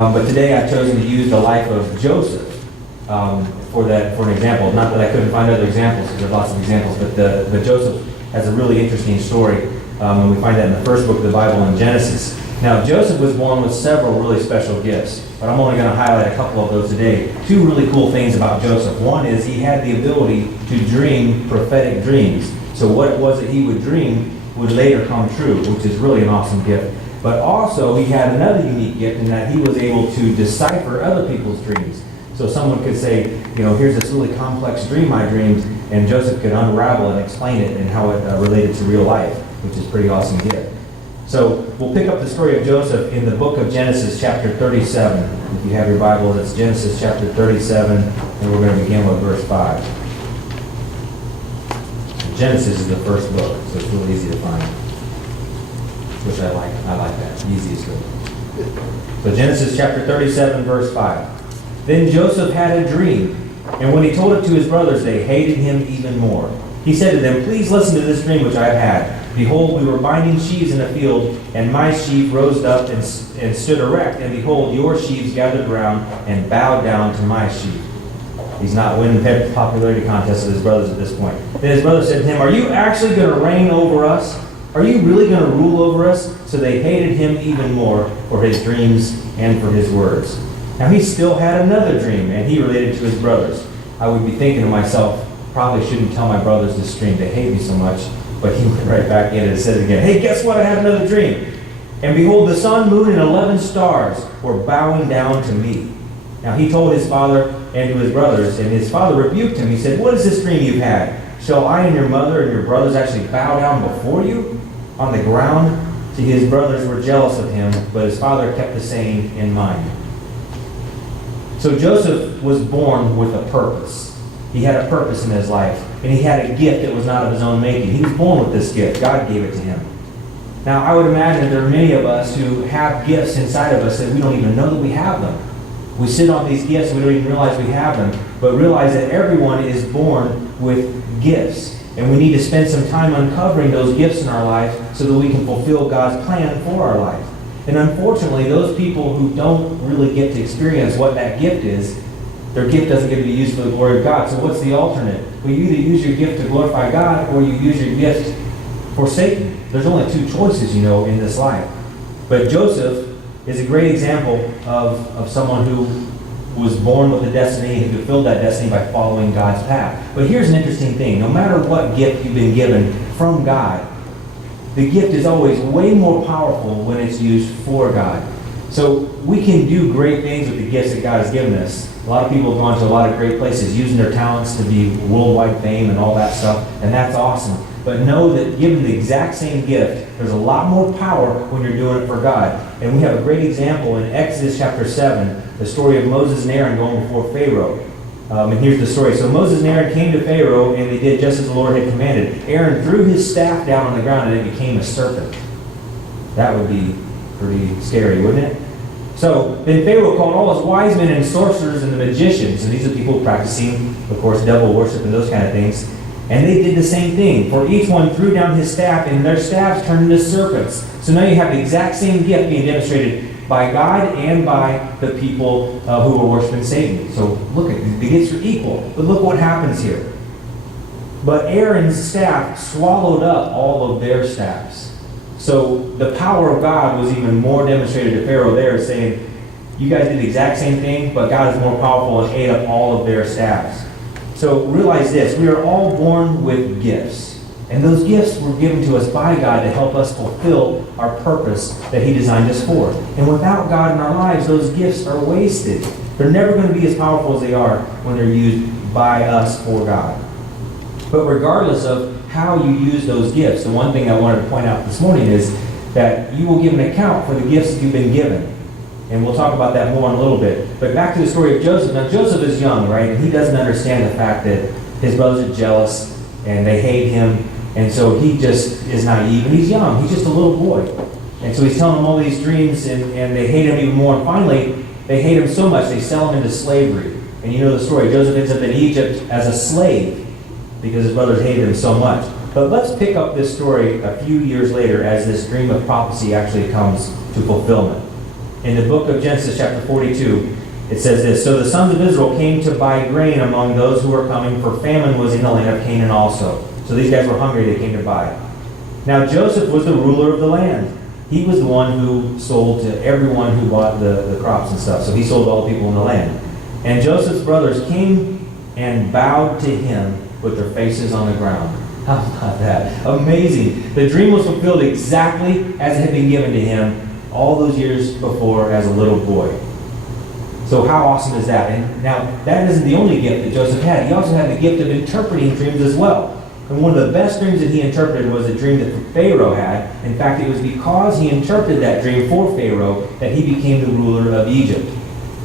But today I've chosen to use the life of Joseph for an example. Not that I couldn't find other examples, because there are lots of examples, but Joseph has a really interesting story, and we find that in the first book of the Bible in Genesis. Now, Joseph was born with several really special gifts, but I'm only going to highlight a couple of those today. Two really cool things about Joseph. One is he had the ability to dream prophetic dreams. So what it was that he would dream would later come true, which is really an awesome gift. But also, he had another unique gift in that he was able to decipher other people's dreams. So someone could say, here's this really complex dream I dreamed, and Joseph could unravel and explain it and how it related to real life, which is a pretty awesome gift. So we'll pick up the story of Joseph in the book of Genesis, chapter 37. If you have your Bible, that's Genesis chapter 37, and we're going to begin with verse 5. Genesis is the first book, so it's really easy to find. Which I like that. Easy is good. So Genesis chapter 37, verse 5. Then Joseph had a dream, and when he told it to his brothers, they hated him even more. He said to them, "Please listen to this dream which I have had. Behold, we were binding sheaves in a field, and my sheaf rose up and stood erect, and behold, your sheaves gathered around and bowed down to my sheaf." He's not winning the popularity contest with his brothers at this point. Then his brothers said to him, "Are you actually going to reign over us? Are you really going to rule over us?" So they hated him even more for his dreams and for his words. Now he still had another dream, and he related to his brothers. I would be thinking to myself, probably shouldn't tell my brothers this dream. They hate me so much. But he went right back in and said it again. "Hey, guess what? I had another dream. And behold, the sun, moon, and 11 stars were bowing down to me." Now he told his father and to his brothers, and his father rebuked him. He said, "What is this dream you've had? Shall I and your mother and your brothers actually bow down before you on the ground?" See, his brothers were jealous of him, but his father kept the saying in mind. So Joseph was born with a purpose. He had a purpose in his life, and he had a gift that was not of his own making. He was born with this gift. God gave it to him. Now, I would imagine there are many of us who have gifts inside of us that we don't even know that we have them. We sit on these gifts and we don't even realize we have them, but realize that everyone is born with gifts. And we need to spend some time uncovering those gifts in our life so that we can fulfill God's plan for our life. And unfortunately, those people who don't really get to experience what that gift is, their gift doesn't get to be used for the glory of God. So what's the alternate? Well, you either use your gift to glorify God or you use your gift for Satan. There's only two choices, in this life. But Joseph is a great example of someone who was born with a destiny and who fulfilled that destiny by following God's path. But here's an interesting thing. No matter what gift you've been given from God, the gift is always way more powerful when it's used for God. So we can do great things with the gifts that God has given us. A lot of people have gone to a lot of great places using their talents to be worldwide fame and all that stuff, and that's awesome. But know that given the exact same gift, there's a lot more power when you're doing it for God. And we have a great example in Exodus chapter 7, the story of Moses and Aaron going before Pharaoh. And here's the story. So Moses and Aaron came to Pharaoh, and they did just as the Lord had commanded. Aaron threw his staff down on the ground, and it became a serpent. That would be pretty scary, wouldn't it? So then Pharaoh called all his wise men and sorcerers and the magicians, and these are people practicing, of course, devil worship and those kind of things. And they did the same thing. For each one threw down his staff, and their staffs turned into serpents. So now you have the exact same gift being demonstrated by God and by the people who are worshiping Satan. So look, the gifts are equal. But look what happens here. But Aaron's staff swallowed up all of their staffs. So the power of God was even more demonstrated to Pharaoh there, saying, you guys did the exact same thing, but God is more powerful and ate up all of their staffs. So realize this, we are all born with gifts. And those gifts were given to us by God to help us fulfill our purpose that He designed us for. And without God in our lives, those gifts are wasted. They're never going to be as powerful as they are when they're used by us for God. But regardless of how you use those gifts, the one thing I wanted to point out this morning is that you will give an account for the gifts that you've been given. And we'll talk about that more in a little bit. But back to the story of Joseph. Now, Joseph is young, right? And he doesn't understand the fact that his brothers are jealous and they hate him. And so he just is naive. And he's young. He's just a little boy. And so he's telling them all these dreams, and they hate him even more. And finally, they hate him so much, they sell him into slavery. And you know the story. Joseph ends up in Egypt as a slave because his brothers hated him so much. But let's pick up this story a few years later as this dream of prophecy actually comes to fulfillment. In the book of Genesis, chapter 42, it says this, "So the sons of Israel came to buy grain among those who were coming, for famine was in the land of Canaan also." So these guys were hungry, they came to buy. Now Joseph was the ruler of the land. He was the one who sold to everyone who bought the crops and stuff. So he sold to all the people in the land. And Joseph's brothers came and bowed to him with their faces on the ground. How about that? Amazing. The dream was fulfilled exactly as it had been given to him all those years before as a little boy. So how awesome is that? And now, that isn't the only gift that Joseph had. He also had the gift of interpreting dreams as well. And one of the best dreams that he interpreted was a dream that Pharaoh had. In fact, it was because he interpreted that dream for Pharaoh that he became the ruler of Egypt.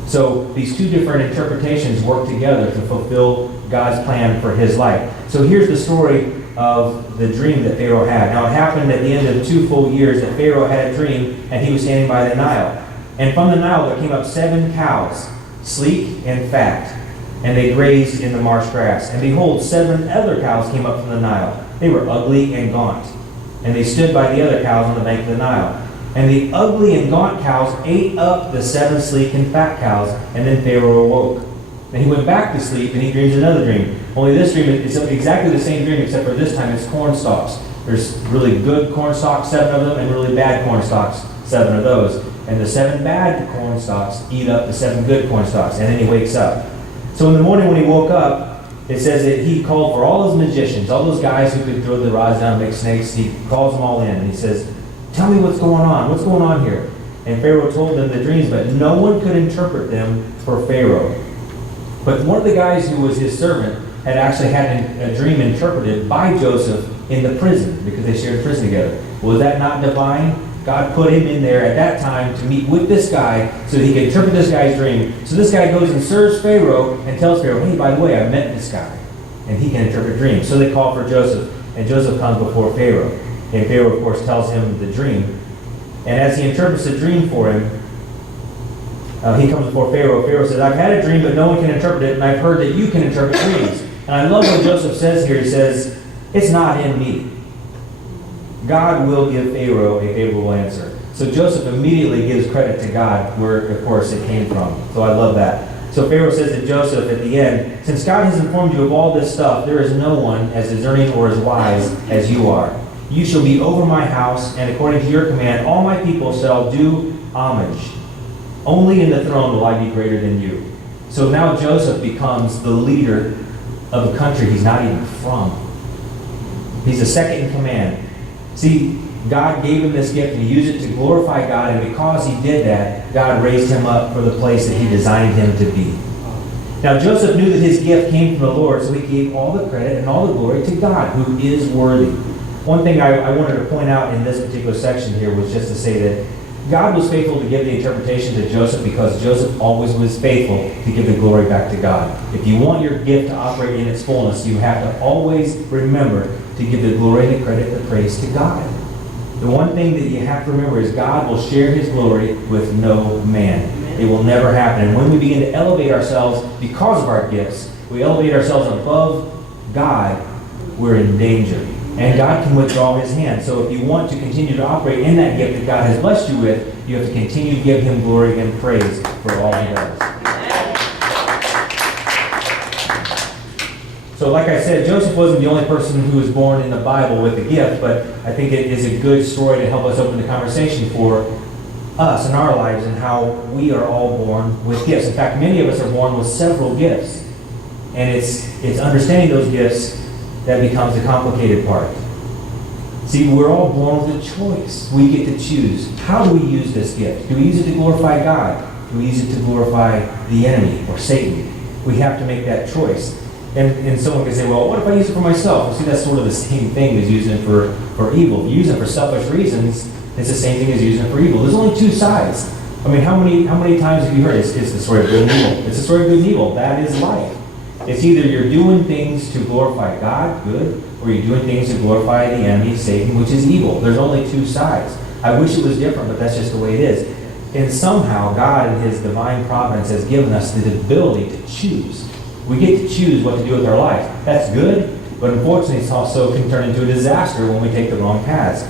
So these two different interpretations work together to fulfill God's plan for his life. So here's the story of the dream that Pharaoh had. Now it happened at the end of 2 full years that Pharaoh had a dream, and he was standing by the Nile. And from the Nile there came up 7 cows, sleek and fat, and they grazed in the marsh grass. And behold, 7 other cows came up from the Nile. They were ugly and gaunt, and they stood by the other cows on the bank of the Nile. And the ugly and gaunt cows ate up the 7 sleek and fat cows, and then Pharaoh awoke. And he went back to sleep, and he dreamed another dream. Only this dream is exactly the same dream, except for this time it's corn stalks. There's really good corn stalks, 7 of them, and really bad corn stalks, 7 of those. And the 7 bad corn stalks eat up the 7 good corn stalks, and then he wakes up. So in the morning when he woke up, it says that he called for all his magicians, all those guys who could throw the rods down and make snakes. He calls them all in, and he says, "Tell me what's going on. What's going on here?" And Pharaoh told them the dreams, but no one could interpret them for Pharaoh. But one of the guys who was his servant had actually had a dream interpreted by Joseph in the prison, because they shared prison together. Was that not divine? God put him in there at that time to meet with this guy so that he could interpret this guy's dream. So this guy goes and serves Pharaoh and tells Pharaoh, "Hey, by the way, I met this guy, and he can interpret dreams." So they call for Joseph, and Joseph comes before Pharaoh. And Pharaoh, of course, tells him the dream. And as he interprets the dream for him, he comes before Pharaoh. Pharaoh says, "I've had a dream, but no one can interpret it, and I've heard that you can interpret dreams." And I love what Joseph says here. He says, "It's not in me." God will give Pharaoh a favorable answer. So Joseph immediately gives credit to God, where, of course, it came from. So I love that. So Pharaoh says to Joseph at the end, "Since God has informed you of all this stuff, there is no one as discerning or as wise as you are. You shall be over my house, and according to your command, all my people shall do homage. Only in the throne will I be greater than you." So now Joseph becomes the leader of a country he's not even from. He's the second in command. See, God gave him this gift, and he used it to glorify God, and because he did that, God raised him up for the place that he designed him to be. Now Joseph knew that his gift came from the Lord, so he gave all the credit and all the glory to God, who is worthy. One thing I wanted to point out in this particular section here was just to say that God was faithful to give the interpretation to Joseph because Joseph always was faithful to give the glory back to God. If you want your gift to operate in its fullness, you have to always remember to give the glory and the credit and the praise to God. The one thing that you have to remember is God will share his glory with no man. It will never happen. And when we begin to elevate ourselves because of our gifts, we elevate ourselves above God, we're in danger. And God can withdraw his hand. So if you want to continue to operate in that gift that God has blessed you with, you have to continue to give him glory and praise for all he does. So like I said, Joseph wasn't the only person who was born in the Bible with a gift, but I think it is a good story to help us open the conversation for us in our lives and how we are all born with gifts. In fact, many of us are born with several gifts. And it's understanding those gifts that becomes the complicated part. See, we're all born with a choice. We get to choose. How do we use this gift? Do we use it to glorify God? Do we use it to glorify the enemy or Satan? We have to make that choice. And someone can say, well, what if I use it for myself? Well, see, that's sort of the same thing as using it for evil. If you use it for selfish reasons, it's the same thing as using it for evil. There's only two sides. I mean, how many times have you heard it's the story of good and evil? It's the story of good and evil. That is life. It's either you're doing things to glorify God, good, or you're doing things to glorify the enemy, Satan, which is evil. There's only two sides. I wish it was different, but that's just the way it is. And somehow God in his divine providence has given us the ability to choose. We get to choose what to do with our life. That's good, but unfortunately it also can turn into a disaster when we take the wrong paths.